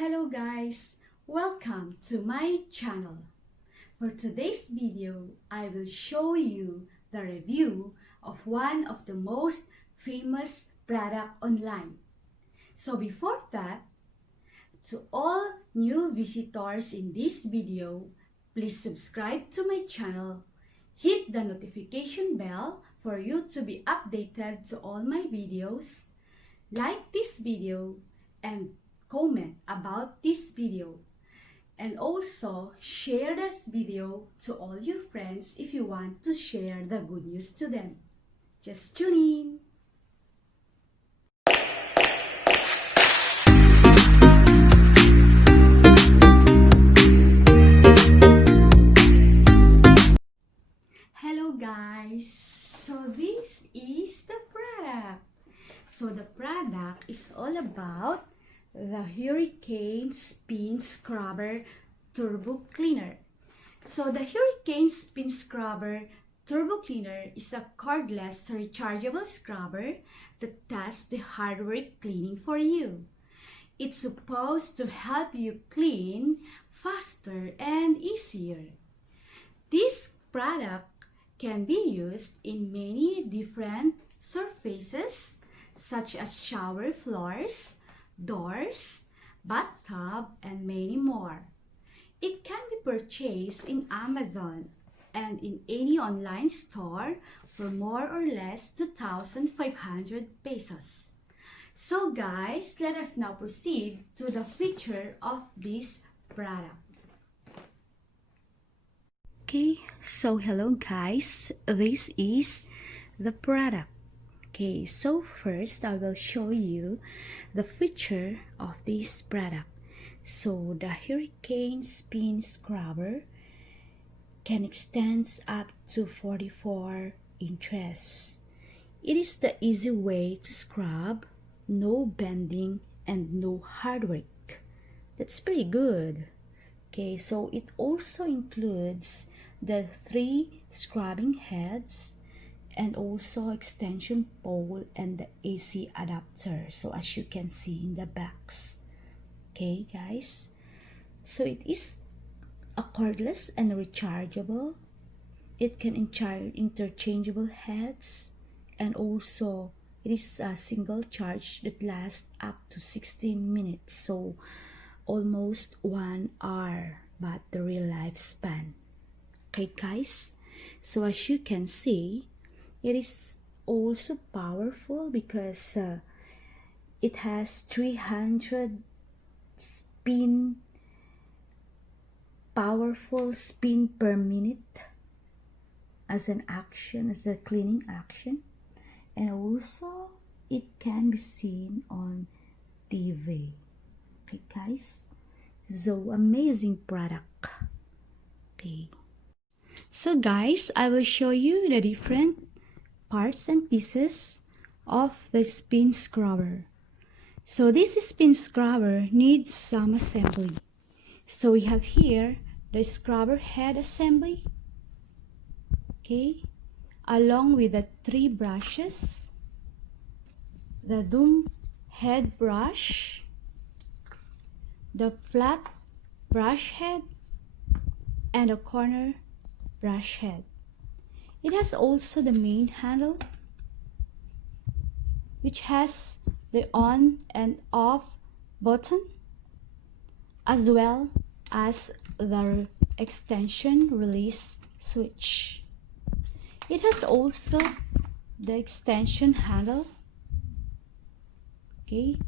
Hello guys, welcome to my channel. For today's video, I will show you the review of one of the most famous product online. So before that, to all new visitors in this video, please subscribe to my channel, hit the notification bell for you to be updated to all my videos, like this video, and comment about this video. And also share this video to all your friends if you want to share the good news to them. Just tune in. Hello guys, so this is the product. So the product is all about the Hurricane Spin Scrubber Turbo Cleaner. So the Hurricane Spin Scrubber Turbo Cleaner is a cordless rechargeable scrubber that does the hard work cleaning for you. It's supposed to help you clean faster and easier. This product can be used in many different surfaces such as shower floors, doors, bathtub, and many more. It can be purchased in Amazon and in any online store for more or less 2,500 pesos. So guys, let us now proceed to the feature of this product. Okay, so hello guys, this is the product. Okay, so first I will show you the feature of this product. So the Hurricane Spin Scrubber can extend up to 44 inches. It is the easy way to scrub, no bending and no hard work. That's pretty good. Okay, so it also includes the 3 scrubbing heads and also extension pole and the AC adapter, so as you can see in the backs. Okay guys, so it is a cordless and rechargeable. It can interchangeable heads, and also it is a single charge that lasts up to 16 minutes, so almost 1 hour battery lifespan. Okay guys, so as you can see, it is also powerful because it has 300 powerful spin per minute as an action, as a cleaning action, and also it can be seen on TV. Okay guys, so amazing product. Okay, so guys, I will show you the different parts and pieces of the spin scrubber. So this spin scrubber needs some assembly. So we have here the scrubber head assembly, okay, along with the 3 brushes, the dome head brush, the flat brush head, and a corner brush head. It has also the main handle, which has the on and off button, as well as the extension release switch. It has also the extension handle. Okay,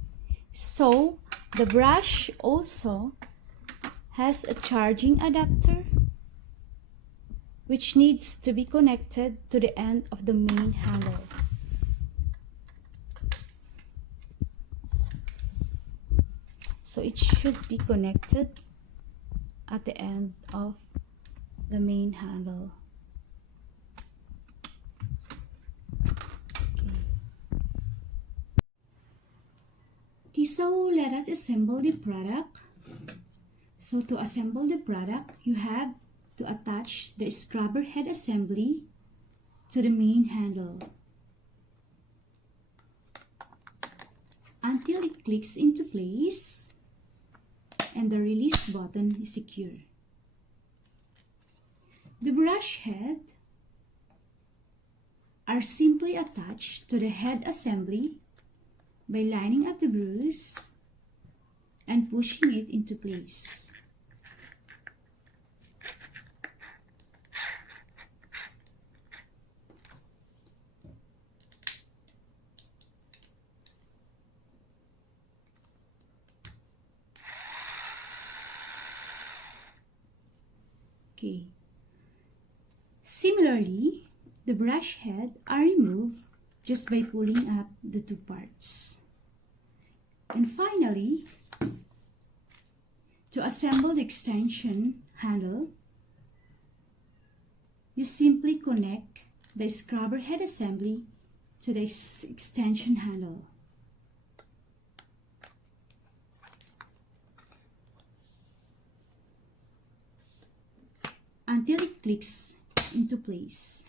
so the brush also has a charging adapter, which needs to be connected to the end of the main handle. So it should be connected at the end of the main handle. Okay, so let us assemble the product. So to assemble the product, you have to attach the scrubber head assembly to the main handle until it clicks into place. and the release button is secure. The brush head are simply attached to the head assembly by lining up the brush and pushing it into place. Okay. Similarly, the brush head are removed just by pulling up the two parts. And finally, to assemble the extension handle, you simply connect the scrubber head assembly to the extension handle. Until it clicks into place.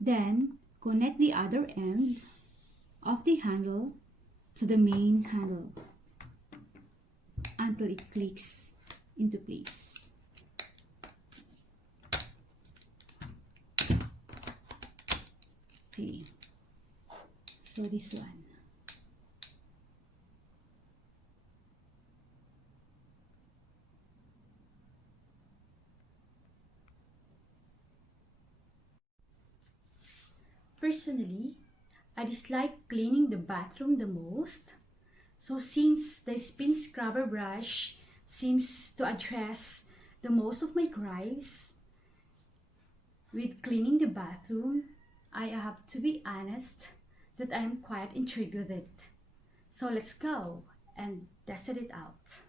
Then, connect the other end of the handle to the main handle until it clicks into place. Okay, so this one. Personally, I dislike cleaning the bathroom the most. So since the spin scrubber brush seems to address the most of my gripes with cleaning the bathroom, I have to be honest that I am quite intrigued with it. So let's go and test it out.